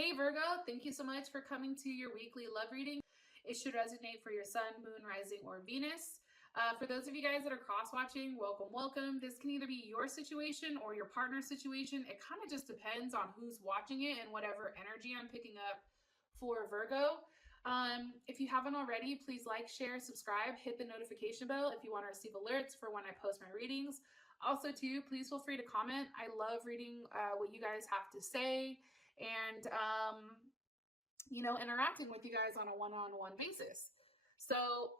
Hey Virgo, thank you so much for coming to your weekly love reading. It should resonate for your sun, moon, rising, or Venus. For those of you guys that are cross-watching, welcome, welcome. This can either be your situation or your partner's situation. It kind of just depends on who's watching it and whatever energy I'm picking up for Virgo. If you haven't already, please like, share, subscribe, hit the notification bell if you want to receive alerts for when I post my readings. Also, too, please feel free to comment. I love reading what you guys have to say and, interacting with you guys on a one-on-one basis. So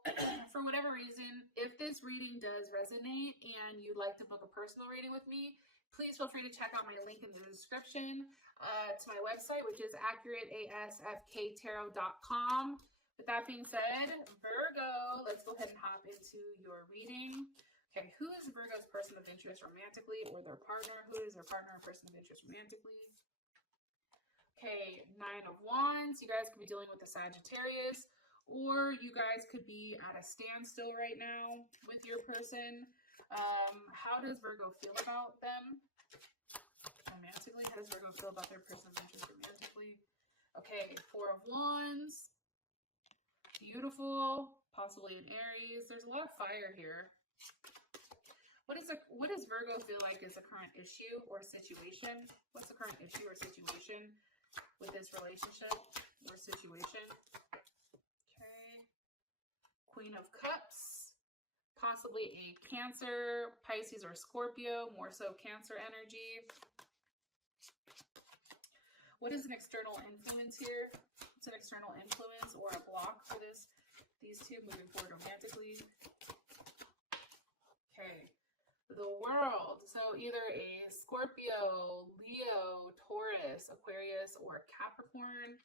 for whatever reason, if this reading does resonate and you'd like to book a personal reading with me, please feel free to check out my link in the description to my website, which is accurateasfktarot.com. With that being said, Virgo, let's go ahead and hop into your reading. Okay, who is Virgo's person of interest romantically, or their partner? Who is their partner or person of interest romantically? Okay, Nine of Wands. You guys could be dealing with a Sagittarius, or you guys could be at a standstill right now with your person. How does Virgo feel about them romantically? How does Virgo feel about their person of interest romantically? Okay, Four of Wands. Beautiful. Possibly an Aries. There's a lot of fire here. What does Virgo feel like is the current issue or situation? What's the current issue or situation with this relationship or situation? Okay. Queen of Cups. Possibly a Cancer, Pisces, or Scorpio. More so Cancer energy. What is an external influence here? It's an external influence or a block for these two moving forward romantically. Okay. The World. So either a Scorpio, Leo, Taurus, Aquarius, or Capricorn.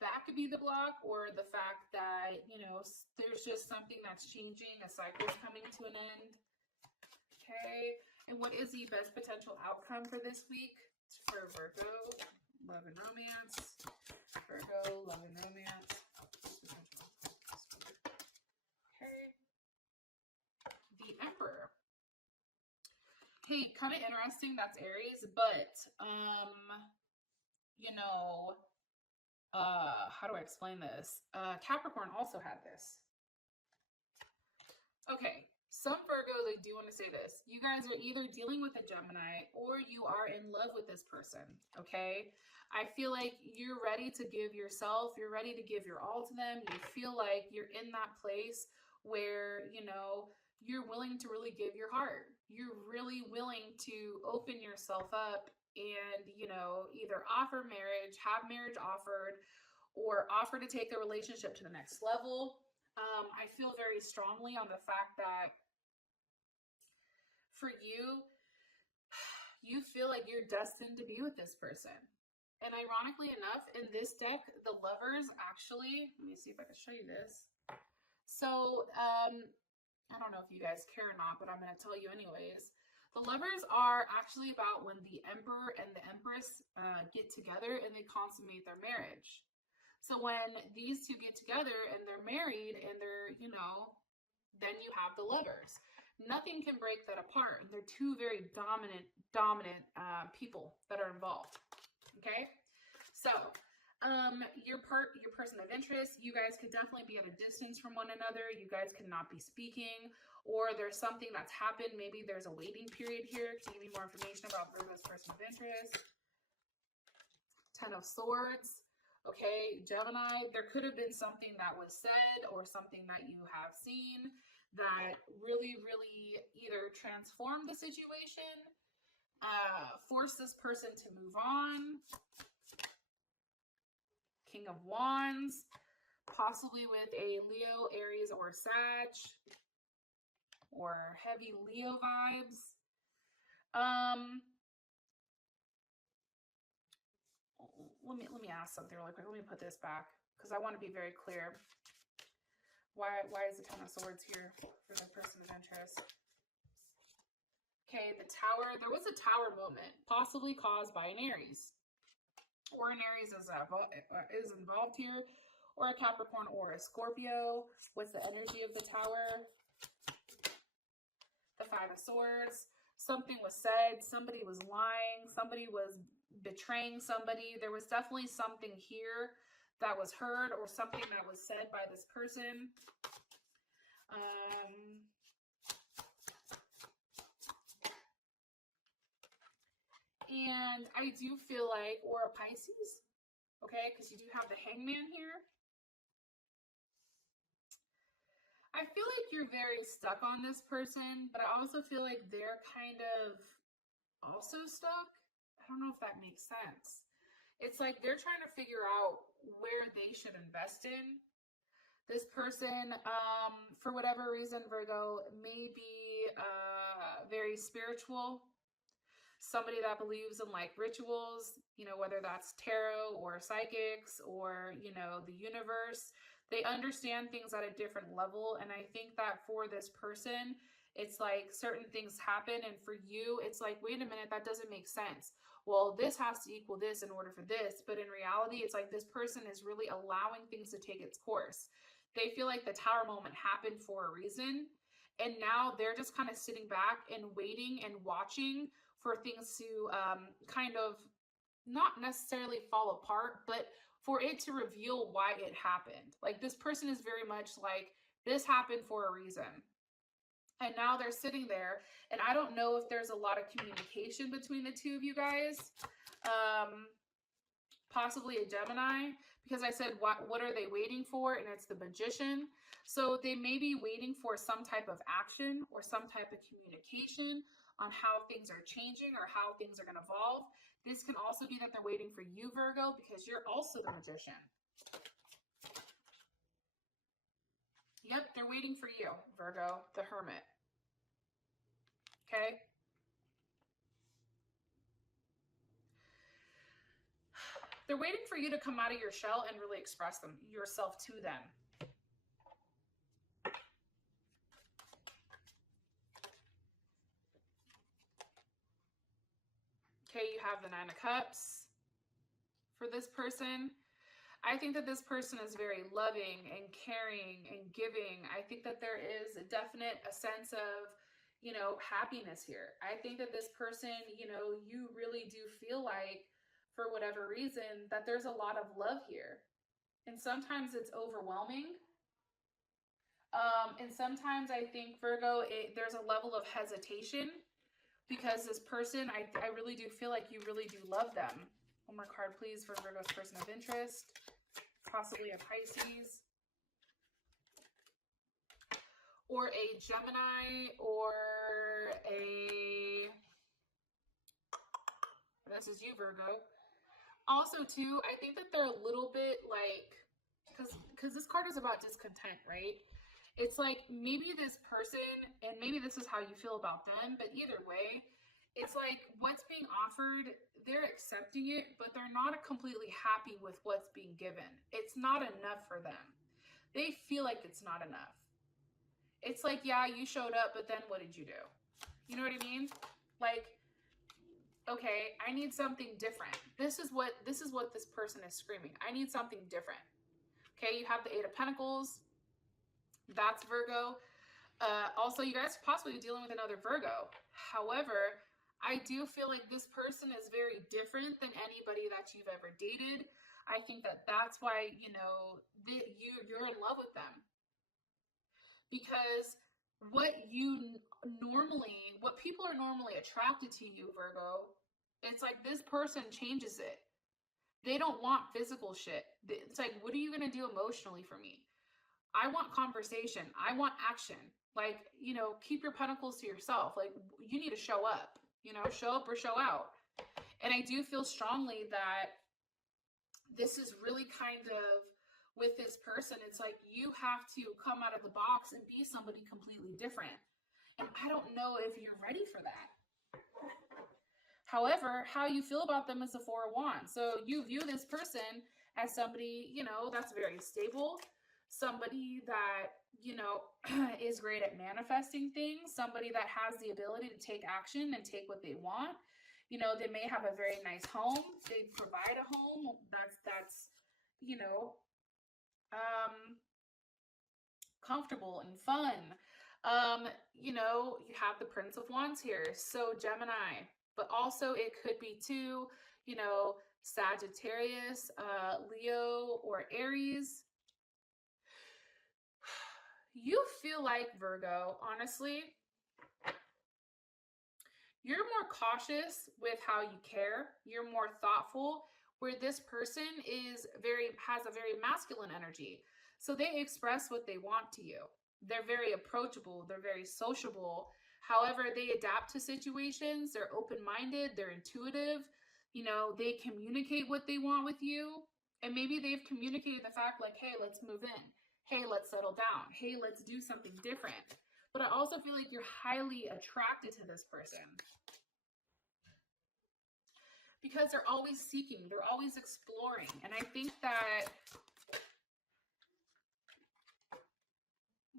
That could be the block, or the fact that, there's just something that's changing, a cycle's coming to an end. Okay. And what is the best potential outcome for this week for Virgo? Love and romance. Virgo, love and romance. Okay. The Emperor. Hey, kind of interesting, that's Aries, but, how do I explain this? Capricorn also had this. Okay, some Virgos, I do want to say this. You guys are either dealing with a Gemini or you are in love with this person, okay? I feel like you're ready to give yourself, you're ready to give your all to them. You feel like you're in that place where, you're willing to really give your heart. You're really willing to open yourself up and, either offer marriage, have marriage offered, or offer to take the relationship to the next level. I feel very strongly on the fact that for you, you feel like you're destined to be with this person. And ironically enough, in this deck, the Lovers actually, let me see if I can show you this. So, I don't know if you guys care or not, but I'm going to tell you anyways. The Lovers are actually about when the Emperor and the Empress get together and they consummate their marriage. So when these two get together and they're married and they're, then you have the Lovers. Nothing can break that apart. And they're two very dominant people that are involved. Okay? So, your person of interest, you guys could definitely be at a distance from one another. You guys could not be speaking, or there's something that's happened. Maybe there's a waiting period here to give you more information about Virgo's person of interest. Ten of Swords. Okay, Gemini, there could have been something that was said or something that you have seen that really, really either transformed the situation, forced this person to move on. King of Wands, possibly with a Leo, Aries, or Sag, or heavy Leo vibes. Let me ask something really quick. Let me put this back because I want to be very clear. Why is the Ten of Swords here for the person of interest? Okay, the Tower. There was a Tower moment, possibly caused by an Aries. Or an Aries is involved here, or a Capricorn or a Scorpio. What's the energy of the Tower? The Five of Swords. Something was said, somebody was lying, somebody was betraying somebody. There was definitely something here that was heard or something that was said by this person. And I do feel like, or a Pisces, okay, because you do have the Hangman here. I feel like you're very stuck on this person, but I also feel like they're kind of also stuck. I don't know if that makes sense. It's like they're trying to figure out where they should invest in. This person, for whatever reason, Virgo, may be very spiritual. Somebody that believes in like rituals, you know, whether that's tarot or psychics or, you know, the universe. They understand things at a different level. And I think that for this person, it's like certain things happen. And for you, it's like, wait a minute, that doesn't make sense. Well, this has to equal this in order for this. But in reality, it's like this person is really allowing things to take its course. They feel like the Tower moment happened for a reason. And now they're just kind of sitting back and waiting and watching for things to kind of not necessarily fall apart, but for it to reveal why it happened. Like this person is very much like, this happened for a reason. And now they're sitting there, and I don't know if there's a lot of communication between the two of you guys. Possibly a Gemini, because I said, what are they waiting for? And it's the Magician. So they may be waiting for some type of action or some type of communication on how things are changing or how things are going to evolve. This can also be that they're waiting for you, Virgo, because you're also the Magician. Yep, they're waiting for you, Virgo, the Hermit. Okay? They're waiting for you to come out of your shell and really express yourself to them. Okay, you have the Nine of Cups for this person. I think that this person is very loving and caring and giving. I think that there is a sense of, you know, happiness here. I think that this person, you know, you really do feel like, for whatever reason, that there's a lot of love here. And sometimes it's overwhelming. And sometimes I think, Virgo, there's a level of hesitation because this person, I really do feel like you really do love them. One more card, please, for Virgo's person of interest. Possibly a Pisces. Or a Gemini, or a... This is you, Virgo. Also, too, I think that they're a little bit like... Because this card is about discontent, right? It's like maybe this person, and maybe this is how you feel about them, but either way, it's like what's being offered, they're accepting it, but they're not completely happy with what's being given. It's not enough for them. They feel like it's not enough. It's like, yeah, you showed up, but then what did you do? You know what I mean? Like, okay, I need something different. This is what this person is screaming. I need something different. Okay, you have the Eight of Pentacles. That's Virgo. Also, you guys are possibly dealing with another Virgo. However, I do feel like this person is very different than anybody that you've ever dated. I think that that's why, you know, you're in love with them. Because what people are normally attracted to you, Virgo, it's like this person changes it. They don't want physical shit. It's like, what are you going to do emotionally for me? I want conversation. I want action. Like, you know, keep your pentacles to yourself. Like, you need to show up, you know, show up or show out. And I do feel strongly that this is really kind of with this person. It's like you have to come out of the box and be somebody completely different. And I don't know if you're ready for that. However, how you feel about them is the Four of Wands. So you view this person as somebody, you know, that's very stable. Somebody that, you know, is great at manifesting things. Somebody that has the ability to take action and take what they want. You know, they may have a very nice home. They provide a home that's, you know, comfortable and fun. You know, you have the Prince of Wands here. So Gemini, but also it could be too, you know, Sagittarius, Leo, or Aries. You feel like, Virgo, honestly, you're more cautious with how you care. You're more thoughtful, where this person has a very masculine energy. So they express what they want to you. They're very approachable. They're very sociable. However, they adapt to situations. They're open-minded. They're intuitive. You know, they communicate what they want with you. And maybe they've communicated the fact like, hey, let's move in. Hey, let's settle down. Hey, let's do something different. But I also feel like you're highly attracted to this person, because they're always seeking, they're always exploring. And I think that,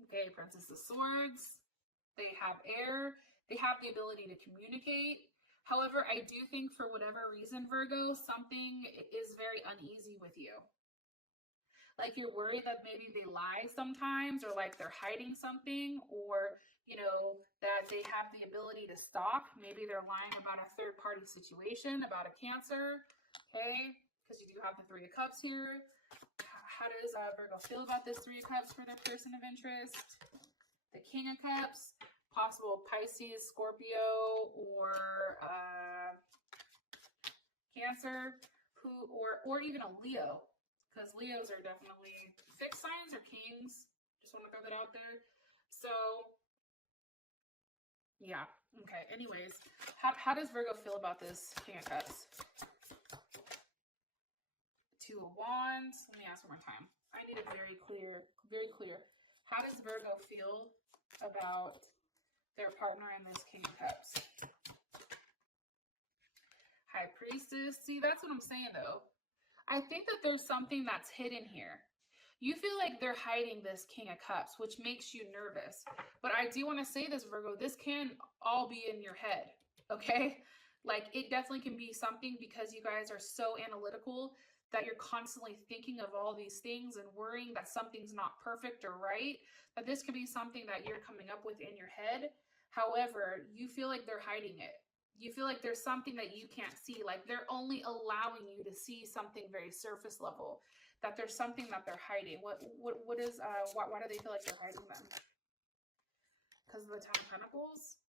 okay, Princess of Swords, they have air, they have the ability to communicate. However, I do think for whatever reason, Virgo, something is very uneasy with you. Like you're worried that maybe they lie sometimes, or like they're hiding something, or, you know, that they have the ability to stalk. Maybe they're lying about a third-party situation, about a Cancer, okay? Because you do have the Three of Cups here. How does Virgo feel about this Three of Cups for their person of interest? The King of Cups, possible Pisces, Scorpio, or Cancer, or even a Leo. Because Leos are definitely fixed signs or kings. Just want to throw that out there. So, yeah. Okay. Anyways, how does Virgo feel about this King of Cups? Two of Wands. Let me ask one more time. I need it very clear. Very clear. How does Virgo feel about their partner in this King of Cups? High Priestess. See, that's what I'm saying, though. I think that there's something that's hidden here. You feel like they're hiding this King of Cups, which makes you nervous. But I do want to say this, Virgo, this can all be in your head, okay? Like, it definitely can be something because you guys are so analytical that you're constantly thinking of all these things and worrying that something's not perfect or right, that this could be something that you're coming up with in your head. However, you feel like they're hiding it. You feel like there's something that you can't see, like they're only allowing you to see something very surface level, that there's something that they're hiding. Why do they feel like they're hiding them? Because of the Ten of Pentacles?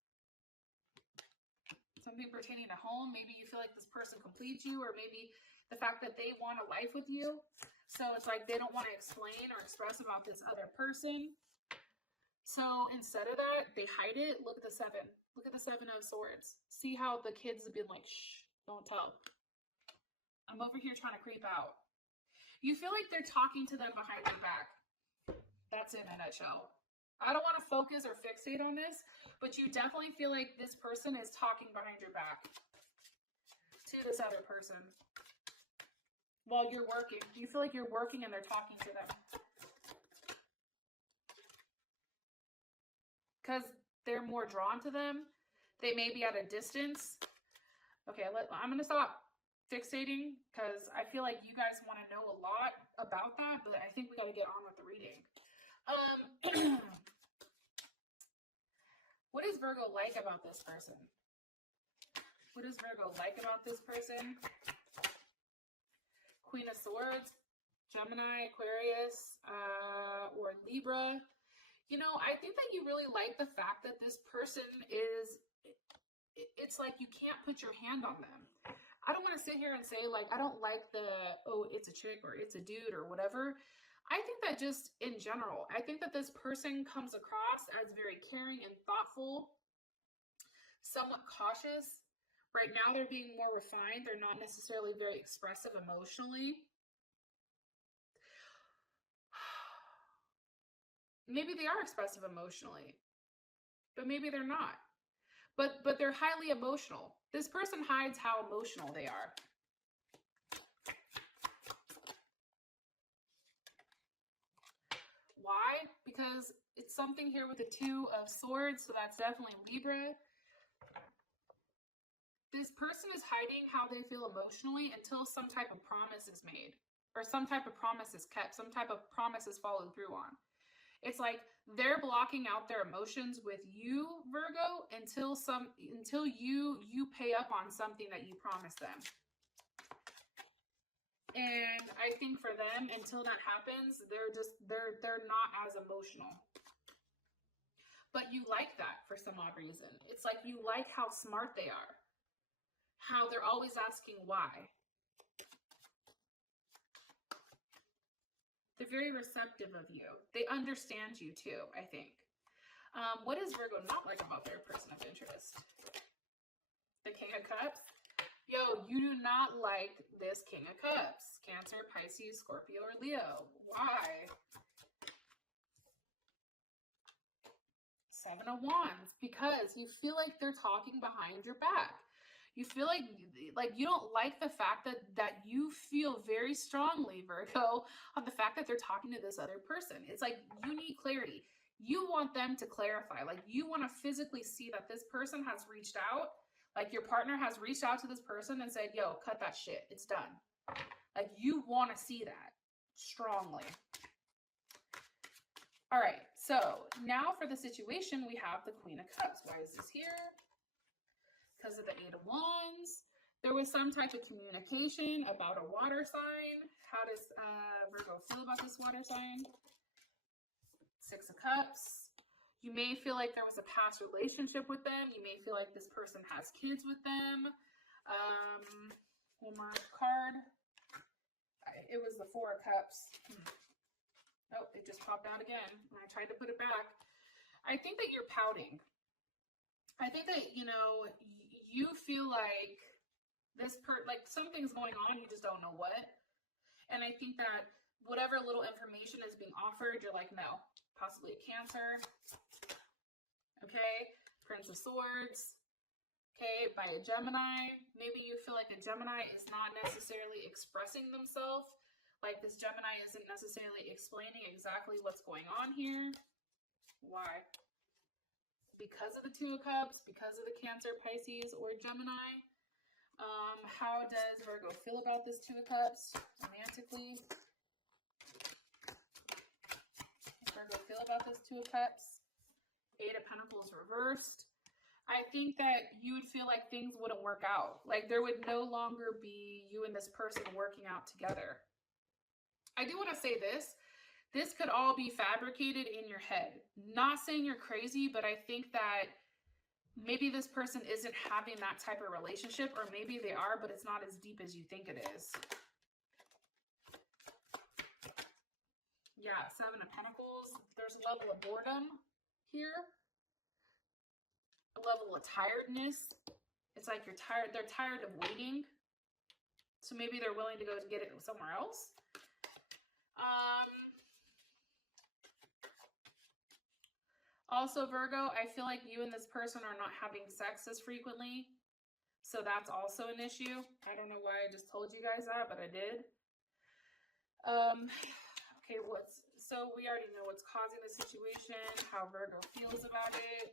Something pertaining to home. Maybe you feel like this person completes you, or maybe the fact that they want a life with you. So it's like they don't want to explain or express about this other person. So instead of that, they hide it. Look at the Seven. Look at the Seven of Swords. See how the kids have been like, shh, don't tell. I'm over here trying to creep out. You feel like they're talking to them behind your back. That's it in a nutshell. I don't want to focus or fixate on this, but you definitely feel like this person is talking behind your back to this other person while you're working. You feel like you're working and they're talking to them. Because they're more drawn to them. They may be at a distance. Okay, I'm going to stop fixating because I feel like you guys want to know a lot about that, but I think we got to get on with the reading. What does Virgo like about this person? What does Virgo like about this person? Queen of Swords, Gemini, Aquarius, or Libra. You know, I think that you really like the fact that this person it's like you can't put your hand on them. I don't want to sit here and say, like, I don't like oh, it's a chick or it's a dude or whatever. I think that just in general, I think that this person comes across as very caring and thoughtful, somewhat cautious. Right now, they're being more refined. They're not necessarily very expressive emotionally. Maybe they are expressive emotionally, but maybe they're not. But they're highly emotional. This person hides how emotional they are. Why? Because it's something here with the Two of Swords, so that's definitely Libra. This person is hiding how they feel emotionally until some type of promise is made, or some type of promise is kept, some type of promise is followed through on. It's like they're blocking out their emotions with you, Virgo, until you pay up on something that you promised them. I think for them, until that happens, they're not as emotional. But you like that for some odd reason. It's like you like how smart they are, how they're always asking why. They're very receptive of you. They understand you too, I think. What does Virgo not like about their person of interest? The King of Cups. Yo, you do not like this King of Cups. Cancer, Pisces, Scorpio, or Leo. Why? Seven of Wands. Because you feel like they're talking behind your back. You feel like you don't like the fact that you feel very strongly, Virgo, on the fact that they're talking to this other person. It's like you need clarity. You want them to clarify. Like you want to physically see that this person has reached out. Like your partner has reached out to this person and said, yo, cut that shit. It's done. Like you want to see that strongly. All right. So now for the situation, we have the Queen of Cups. Why is this here? Because of the Eight of Wands. There was some type of communication about a water sign. How does Virgo feel about this water sign? Six of Cups. You may feel like there was a past relationship with them. You may feel like this person has kids with them. One more card. It was the Four of Cups. Oh, it just popped out again. I tried to put it back. I think that you're pouting. I think that, you know, you feel like like something's going on, you just don't know what. And I think that whatever little information is being offered, you're like, no. Possibly a Cancer. Okay, Prince of Swords. Okay, by a Gemini. Maybe you feel like a Gemini is not necessarily expressing themselves. Like this Gemini isn't necessarily explaining exactly what's going on here. Why? Because of the Two of Cups, because of the Cancer, Pisces, or Gemini. How does Virgo feel about this Two of Cups romantically? Virgo feel about this Two of Cups? Eight of Pentacles reversed. I think that you would feel like things wouldn't work out. Like there would no longer be you and this person working out together. I do want to say this. This could all be fabricated in your head. Not saying you're crazy, but I think that maybe this person isn't having that type of relationship, or maybe they are, but it's not as deep as you think it is. Yeah, Seven of Pentacles. There's a level of boredom here. A level of tiredness. It's like you're tired. They're tired of waiting. So maybe they're willing to go to get it somewhere else. Also, Virgo, I feel like you and this person are not having sex as frequently. So that's also an issue. I don't know why I just told you guys that, but I did. Okay, so we already know what's causing the situation, how Virgo feels about it.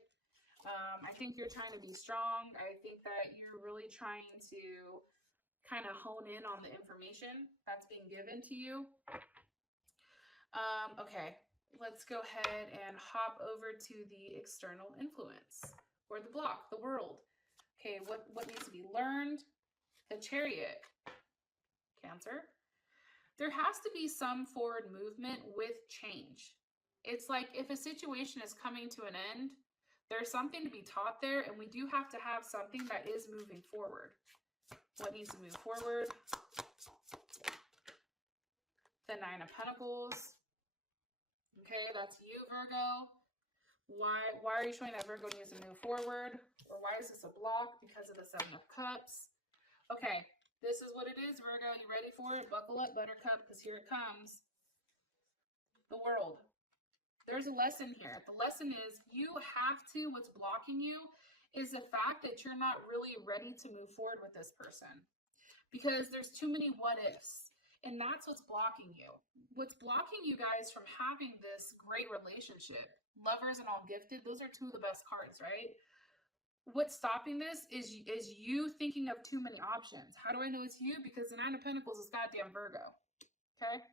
I think you're trying to be strong. I think that you're really trying to kind of hone in on the information that's being given to you. Okay, let's go ahead and hop over to the external influence, or the block, the world. Okay, what needs to be learned? The Chariot. Cancer. There has to be some forward movement with change. It's like if a situation is coming to an end, there's something to be taught there, and we do have to have something that is moving forward. What needs to move forward? The Nine of Pentacles. Okay, that's you, Virgo. Why are you showing that Virgo needs to move forward? Or why is this a block? Because of the Seven of Cups. Okay, this is what it is, Virgo. You ready for it? Buckle up, Buttercup, because here it comes. The World. There's a lesson here. The lesson is you have to, what's blocking you is the fact that you're not really ready to move forward with this person. Because there's too many what ifs. And that's what's blocking you. What's blocking you guys from having this great relationship, Lovers and All Gifted, those are two of the best cards, right? What's stopping this is you thinking of too many options. How do I know it's you? Because the Nine of Pentacles is goddamn Virgo. Okay?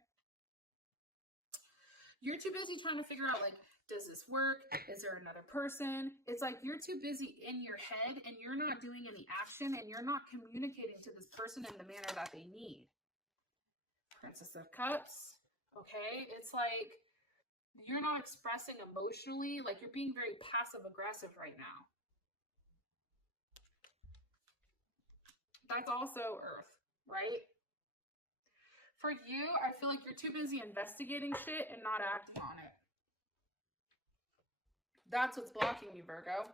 You're too busy trying to figure out, like, does this work? Is there another person? It's like you're too busy in your head and you're not doing any action and you're not communicating to this person in the manner that they need. Princess of Cups. Okay, it's like you're not expressing emotionally, like you're being very passive aggressive right now. That's also Earth, right? For you, I feel like you're too busy investigating shit and not acting on it. That's what's blocking you, Virgo.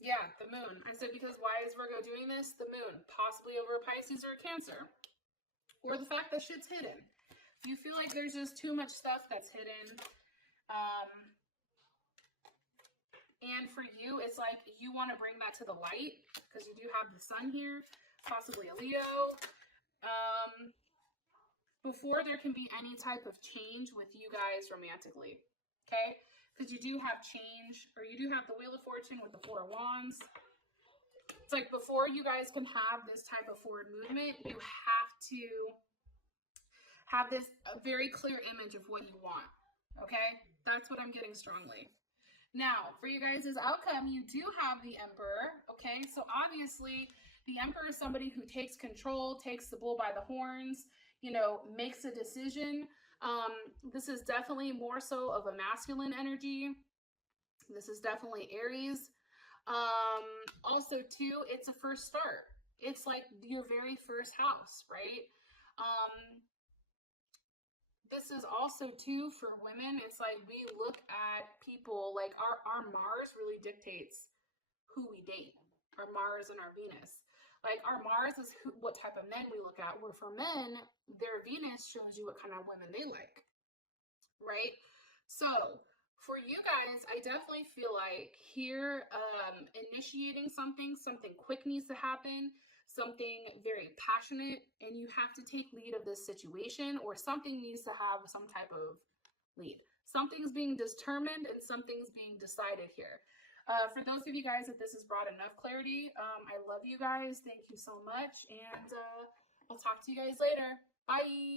Yeah, the moon. I said because why is Virgo doing this? The moon, possibly over a Pisces or a Cancer. Or the fact that shit's hidden. You feel like there's just too much stuff that's hidden. And for you, it's like you want to bring that to the light because you do have the sun here, possibly a Leo. Before there can be any type of change with you guys romantically, okay? Because you do have change, or you do have the Wheel of Fortune with the Four of Wands. It's like before you guys can have this type of forward movement, you have to have this very clear image of what you want, okay? That's what I'm getting strongly. Now, for you guys' outcome, you do have the Emperor, okay? So obviously, the Emperor is somebody who takes control, takes the bull by the horns, you know, makes a decision. This is definitely more so of a masculine energy. This is definitely Aries. Also, too, it's a first start. It's like your very first house, right? This is also too for women. It's like we look at people like our Mars really dictates who we date. Our Mars and our Venus. Like our Mars is what type of men we look at. Where for men, their Venus shows you what kind of women they like, right? So for you guys, I definitely feel like here, initiating something quick needs to happen. Something very passionate, and you have to take lead of this situation, or something needs to have some type of lead. Something's being determined and something's being decided here. For those of you guys that this has brought enough clarity, I love you guys. Thank you so much, and I'll talk to you guys later. Bye.